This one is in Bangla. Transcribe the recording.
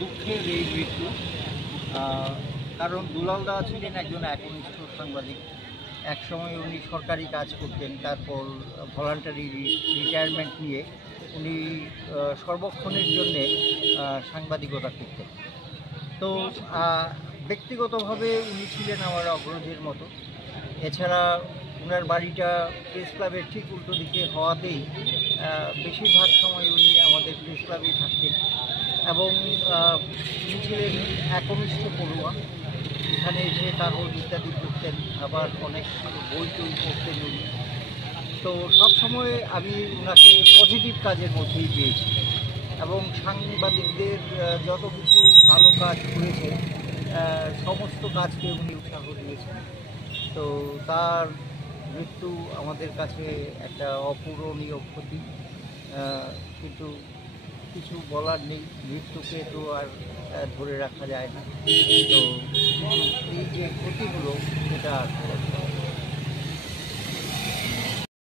দুঃখের এই মৃত্যু। কারণ দুলাল দা ছিলেন একজন একনিষ্ঠ সাংবাদিক। একসময় উনি সরকারি কাজ করতেন, তারপর ভলান্টারি রিটায়ারমেন্ট নিয়ে উনি সর্বক্ষণের জন্যে সাংবাদিকতা করতেন। তো ব্যক্তিগতভাবে উনি ছিলেন আমার অগ্রজের মতো। এছাড়া ওনার বাড়িটা প্রেস ক্লাবের ঠিক উল্টো দিকে হওয়াতেই বেশিরভাগ সময় উনি আমাদের প্রেস ক্লাবেই থাকতেন এবং উনি ছিলেন একনিষ্ঠ পড়ুয়া। এখানে এসে কাগজ ইত্যাদি পড়তেন, আবার অনেক বই টই পড়তেন উনি। তো সবসময় আমি ওনাকে পজিটিভ কাজের মধ্যেই পেয়েছি এবং সাংবাদিকদের যত কিছু ভালো কাজ করেছেন সমস্ত কাজকে উনি উৎসাহ দিয়েছেন। তো তার মৃত্যু আমাদের কাছে একটা অপূরণীয় ক্ষতি, কিন্তু কিছু বলার নেই, মৃত্যুকে তো আর ধরে রাখা যায় না। তো এই যে ক্ষতিগুলো সেটা